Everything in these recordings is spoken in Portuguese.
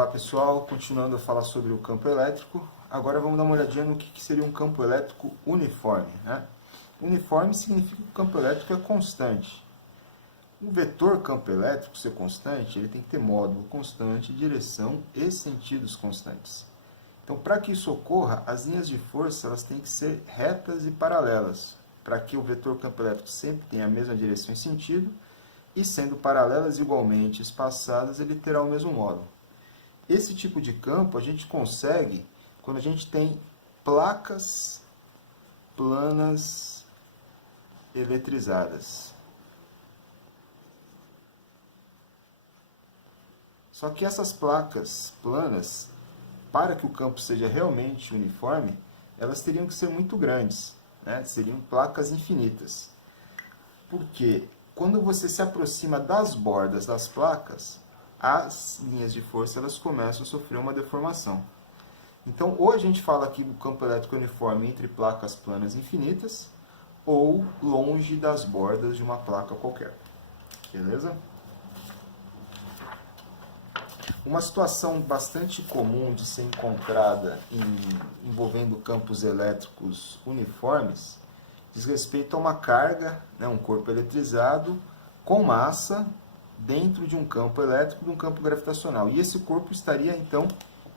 Olá pessoal, continuando a falar sobre o campo elétrico, agora vamos dar uma olhadinha no que seria um campo elétrico uniforme, né? Uniforme significa que o campo elétrico é constante. O vetor campo elétrico ser constante, ele tem que ter módulo constante, direção e sentidos constantes. Então, para que isso ocorra, as linhas de força elas têm que ser retas e paralelas, para que o vetor campo elétrico sempre tenha a mesma direção e sentido, e sendo paralelas igualmente espaçadas, ele terá o mesmo módulo. Esse tipo de campo a gente consegue quando a gente tem placas planas eletrizadas. Só que essas placas planas, para que o campo seja realmente uniforme, elas teriam que ser muito grandes, né? Seriam placas infinitas. Porque quando você se aproxima das bordas das placas, as linhas de força elas começam a sofrer uma deformação. Então, ou a gente fala aqui do campo elétrico uniforme entre placas planas infinitas, ou longe das bordas de uma placa qualquer. Beleza? Uma situação bastante comum de ser encontrada envolvendo campos elétricos uniformes diz respeito a uma carga, né, um corpo eletrizado com massa dentro de um campo elétrico, de um campo gravitacional. E esse corpo estaria, então,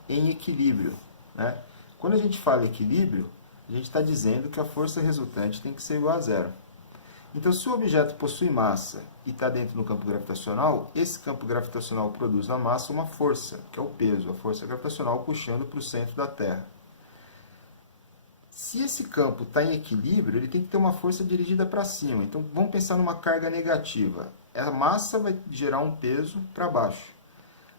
em equilíbrio, né? Quando a gente fala equilíbrio, a gente está dizendo que a força resultante tem que ser igual a zero. Então, se o objeto possui massa e está dentro do campo gravitacional, esse campo gravitacional produz na massa uma força, que é o peso, a força gravitacional puxando para o centro da Terra. Se esse campo está em equilíbrio, ele tem que ter uma força dirigida para cima. Então, vamos pensar numa carga negativa. A massa vai gerar um peso para baixo.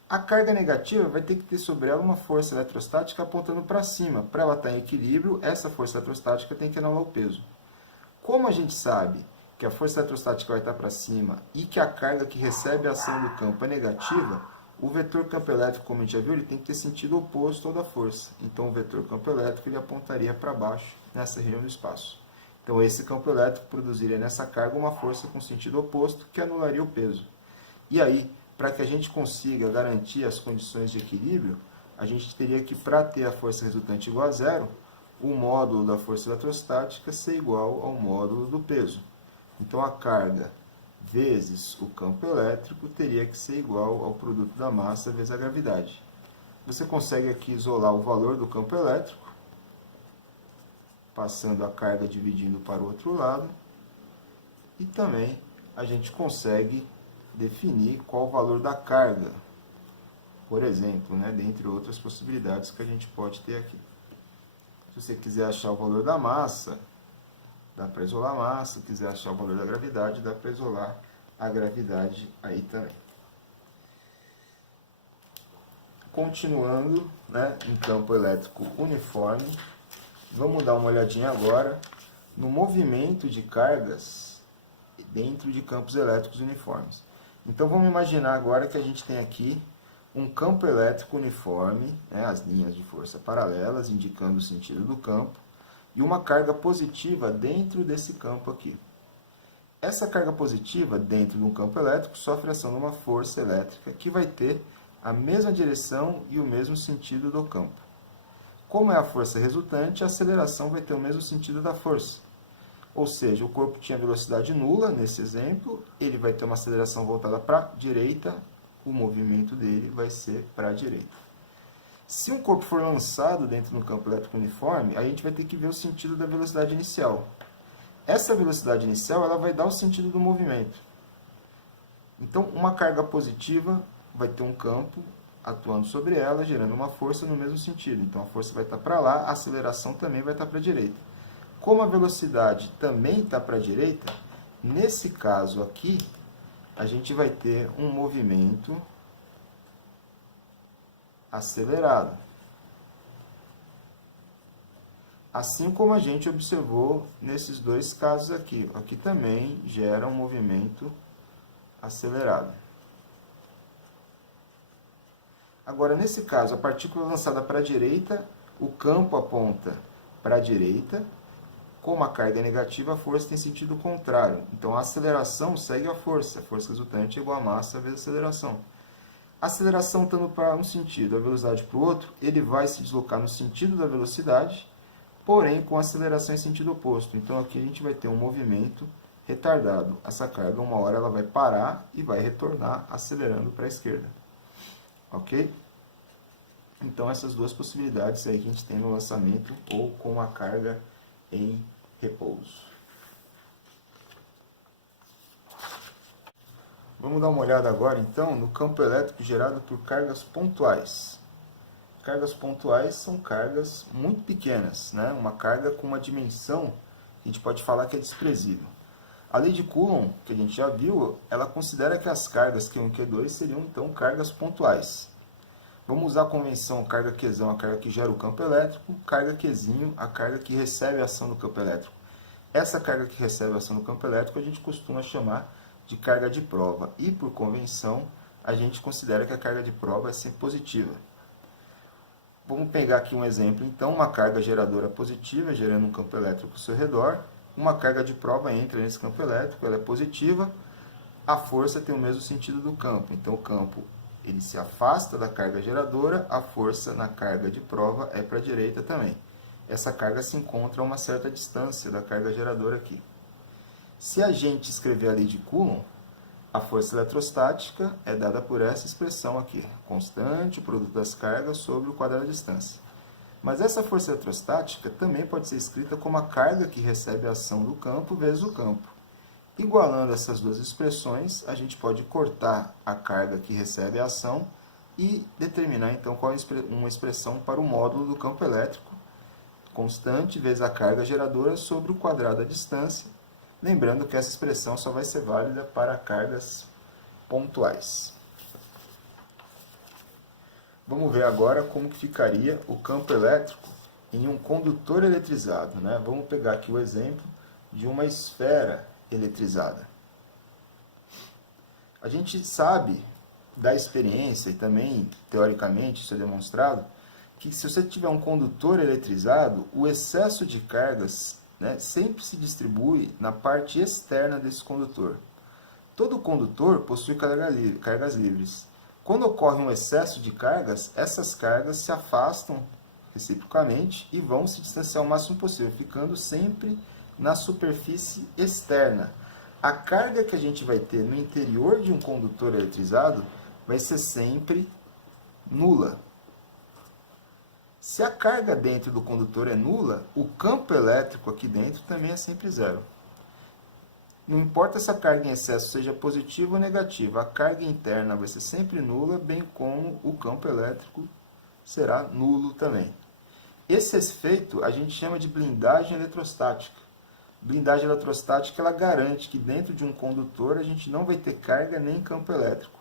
A carga negativa vai ter que ter sobre ela uma força eletrostática apontando para cima. Para ela estar em equilíbrio, essa força eletrostática tem que anular o peso. Como a gente sabe que a força eletrostática vai estar para cima e que a carga que recebe a ação do campo é negativa, o vetor campo elétrico, como a gente já viu, ele tem que ter sentido oposto ao da força. Então, o vetor campo elétrico ele apontaria para baixo nessa região do espaço. Então, esse campo elétrico produziria nessa carga uma força com sentido oposto que anularia o peso. E aí, para que a gente consiga garantir as condições de equilíbrio, a gente teria que, para ter a força resultante igual a zero, o módulo da força eletrostática ser igual ao módulo do peso. Então, a carga vezes o campo elétrico teria que ser igual ao produto da massa vezes a gravidade. Você consegue aqui isolar o valor do campo elétrico, passando a carga dividindo para o outro lado, e também a gente consegue definir qual o valor da carga, por exemplo, né, dentre outras possibilidades que a gente pode ter aqui. Se você quiser achar o valor da massa, dá para isolar a massa. Se quiser achar o valor da gravidade, dá para isolar a gravidade aí também. Continuando, né, em campo elétrico uniforme, vamos dar uma olhadinha agora no movimento de cargas dentro de campos elétricos uniformes. Então vamos imaginar agora que a gente tem aqui um campo elétrico uniforme, né, as linhas de força paralelas indicando o sentido do campo, e uma carga positiva dentro desse campo aqui. Essa carga positiva dentro de um campo elétrico sofre a ação de uma força elétrica que vai ter a mesma direção e o mesmo sentido do campo. Como é a força resultante, a aceleração vai ter o mesmo sentido da força. Ou seja, o corpo tinha velocidade nula, nesse exemplo, ele vai ter uma aceleração voltada para a direita, o movimento dele vai ser para a direita. Se um corpo for lançado dentro de um campo elétrico uniforme, a gente vai ter que ver o sentido da velocidade inicial. Essa velocidade inicial ela vai dar o sentido do movimento. Então, uma carga positiva vai ter um campo atuando sobre ela, gerando uma força no mesmo sentido. Então, a força vai estar para lá, a aceleração também vai estar para a direita. Como a velocidade também está para a direita, nesse caso aqui, a gente vai ter um movimento acelerado. Assim como a gente observou nesses dois casos aqui. Aqui também gera um movimento acelerado. Agora, nesse caso, a partícula lançada para a direita, o campo aponta para a direita. Como a carga é negativa, a força tem sentido contrário. Então, a aceleração segue a força. A força resultante é igual a massa vezes a aceleração. A aceleração estando para um sentido, a velocidade para o outro, ele vai se deslocar no sentido da velocidade, porém com aceleração em sentido oposto. Então aqui a gente vai ter um movimento retardado. Essa carga, uma hora, ela vai parar e vai retornar acelerando para a esquerda. Ok? Então essas duas possibilidades aí que a gente tem no lançamento ou com a carga em repouso. Vamos dar uma olhada agora então no campo elétrico gerado por cargas pontuais. Cargas pontuais são cargas muito pequenas, né? Uma carga com uma dimensão que a gente pode falar que é desprezível. A lei de Coulomb, que a gente já viu, ela considera que as cargas Q1 e Q2 seriam então cargas pontuais. Vamos usar a convenção carga Qzão, a carga que gera o campo elétrico, carga Qzinho, a carga que recebe a ação do campo elétrico. Essa carga que recebe a ação do campo elétrico a gente costuma chamar de carga de prova. E por convenção, a gente considera que a carga de prova é sempre positiva. Vamos pegar aqui um exemplo, então, uma carga geradora positiva, gerando um campo elétrico ao seu redor. Uma carga de prova entra nesse campo elétrico, ela é positiva, a força tem o mesmo sentido do campo. Então, o campo ele se afasta da carga geradora, a força na carga de prova é para a direita também. Essa carga se encontra a uma certa distância da carga geradora aqui. Se a gente escrever a lei de Coulomb, a força eletrostática é dada por essa expressão aqui, constante, produto das cargas sobre o quadrado da distância. Mas essa força eletrostática também pode ser escrita como a carga que recebe a ação do campo vezes o campo. Igualando essas duas expressões, a gente pode cortar a carga que recebe a ação e determinar então qual é uma expressão para o módulo do campo elétrico, constante vezes a carga geradora sobre o quadrado da distância. Lembrando que essa expressão só vai ser válida para cargas pontuais. Vamos ver agora como que ficaria o campo elétrico em um condutor eletrizado, né? Vamos pegar aqui o exemplo de uma esfera eletrizada. A gente sabe da experiência e também teoricamente isso é demonstrado que se você tiver um condutor eletrizado, o excesso de cargas, né, sempre se distribui na parte externa desse condutor. Todo condutor possui cargas livres. Quando ocorre um excesso de cargas, essas cargas se afastam reciprocamente e vão se distanciar o máximo possível, ficando sempre na superfície externa. A carga que a gente vai ter no interior de um condutor eletrizado vai ser sempre nula. Se a carga dentro do condutor é nula, o campo elétrico aqui dentro também é sempre zero. Não importa se a carga em excesso seja positiva ou negativa, a carga interna vai ser sempre nula, bem como o campo elétrico será nulo também. Esse efeito a gente chama de blindagem eletrostática. Blindagem eletrostática ela garante que dentro de um condutor a gente não vai ter carga nem campo elétrico.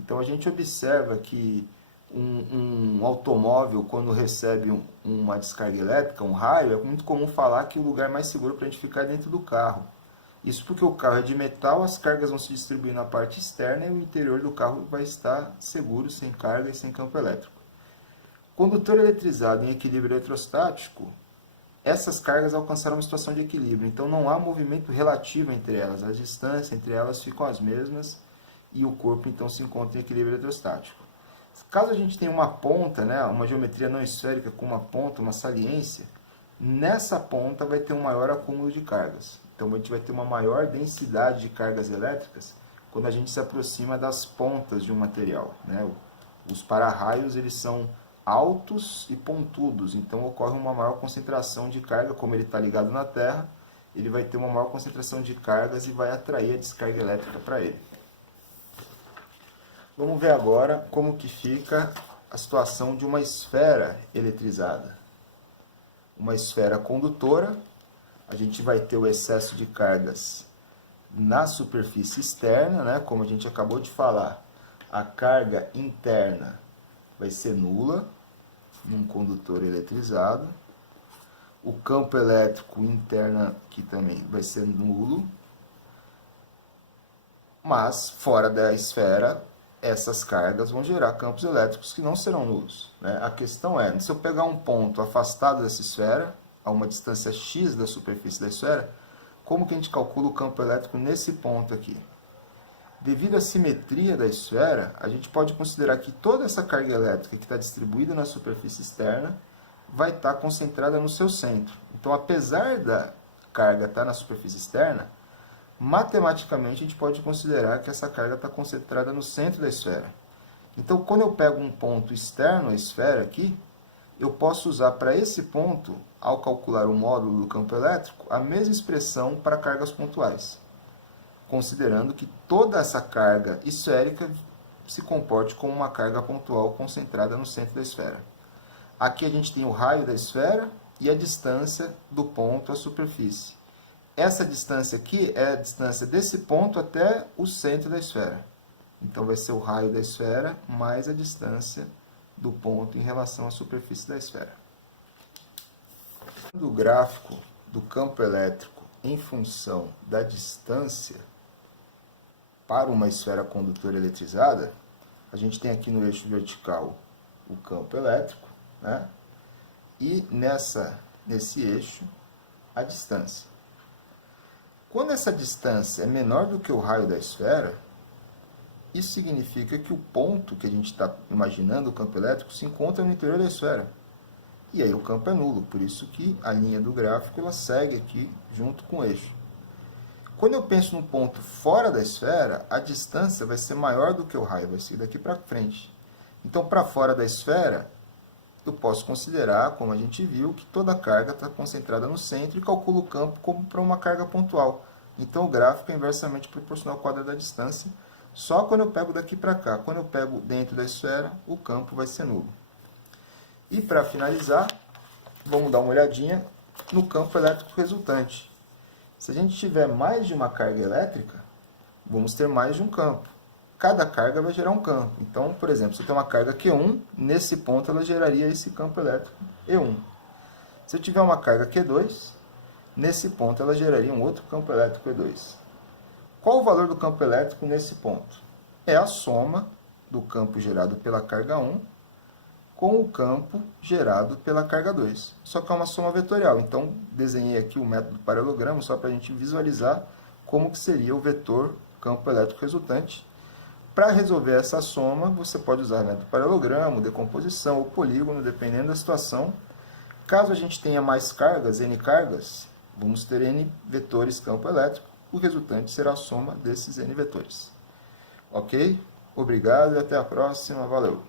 Então a gente observa que um automóvel, quando recebe uma descarga elétrica, um raio, é muito comum falar que o lugar mais seguro para a gente ficar é dentro do carro. Isso porque o carro é de metal, as cargas vão se distribuir na parte externa e o interior do carro vai estar seguro, sem carga e sem campo elétrico. Condutor eletrizado em equilíbrio eletrostático, essas cargas alcançaram uma situação de equilíbrio, então não há movimento relativo entre elas, as distâncias entre elas ficam as mesmas e o corpo então se encontra em equilíbrio eletrostático. Caso a gente tenha uma ponta, né, uma geometria não esférica com uma ponta, uma saliência, nessa ponta vai ter um maior acúmulo de cargas. Então a gente vai ter uma maior densidade de cargas elétricas quando a gente se aproxima das pontas de um material, né? Os para-raios eles são altos e pontudos, então ocorre uma maior concentração de carga, como ele está ligado na Terra, ele vai ter uma maior concentração de cargas e vai atrair a descarga elétrica para ele. Vamos ver agora como que fica a situação de uma esfera eletrizada. Uma esfera condutora, a gente vai ter o excesso de cargas na superfície externa, né? Como a gente acabou de falar, a carga interna vai ser nula num condutor eletrizado. O campo elétrico interno aqui também vai ser nulo. Mas, fora da esfera, essas cargas vão gerar campos elétricos que não serão nulos, né? A questão é, se eu pegar um ponto afastado dessa esfera, a uma distância x da superfície da esfera, como que a gente calcula o campo elétrico nesse ponto aqui? Devido à simetria da esfera, a gente pode considerar que toda essa carga elétrica que está distribuída na superfície externa vai estar concentrada no seu centro. Então, apesar da carga estar na superfície externa, matematicamente a gente pode considerar que essa carga está concentrada no centro da esfera. Então, quando eu pego um ponto externo à esfera aqui, eu posso usar para esse ponto, ao calcular o módulo do campo elétrico, a mesma expressão para cargas pontuais, considerando que toda essa carga esférica se comporte como uma carga pontual concentrada no centro da esfera. Aqui a gente tem o raio da esfera e a distância do ponto à superfície. Essa distância aqui é a distância desse ponto até o centro da esfera. Então vai ser o raio da esfera mais a distância do ponto em relação à superfície da esfera. Do gráfico do campo elétrico em função da distância para uma esfera condutora eletrizada, a gente tem aqui no eixo vertical o campo elétrico, né? E nesse eixo a distância. Quando essa distância é menor do que o raio da esfera, isso significa que o ponto que a gente está imaginando, o campo elétrico, se encontra no interior da esfera. E aí o campo é nulo, por isso que a linha do gráfico ela segue aqui junto com o eixo. Quando eu penso num ponto fora da esfera, a distância vai ser maior do que o raio, vai ser daqui para frente. Então, para fora da esfera, eu posso considerar, como a gente viu, que toda a carga está concentrada no centro e calculo o campo como para uma carga pontual. Então, o gráfico é inversamente proporcional ao quadrado da distância, só quando eu pego daqui para cá. Quando eu pego dentro da esfera, o campo vai ser nulo. E para finalizar, vamos dar uma olhadinha no campo elétrico resultante. Se a gente tiver mais de uma carga elétrica, vamos ter mais de um campo. Cada carga vai gerar um campo. Então, por exemplo, se eu tenho uma carga Q1, nesse ponto ela geraria esse campo elétrico E1. Se eu tiver uma carga Q2, nesse ponto ela geraria um outro campo elétrico E2. Qual o valor do campo elétrico nesse ponto? É a soma do campo gerado pela carga 1 com o campo gerado pela carga 2. Só que é uma soma vetorial. Então, desenhei aqui o método do paralelogramo só para a gente visualizar como que seria o vetor campo elétrico resultante. Para resolver essa soma, você pode usar método paralelogramo, decomposição ou polígono, dependendo da situação. Caso a gente tenha mais cargas, n cargas, vamos ter n vetores campo elétrico. O resultante será a soma desses n vetores. Ok? Obrigado e até a próxima. Valeu!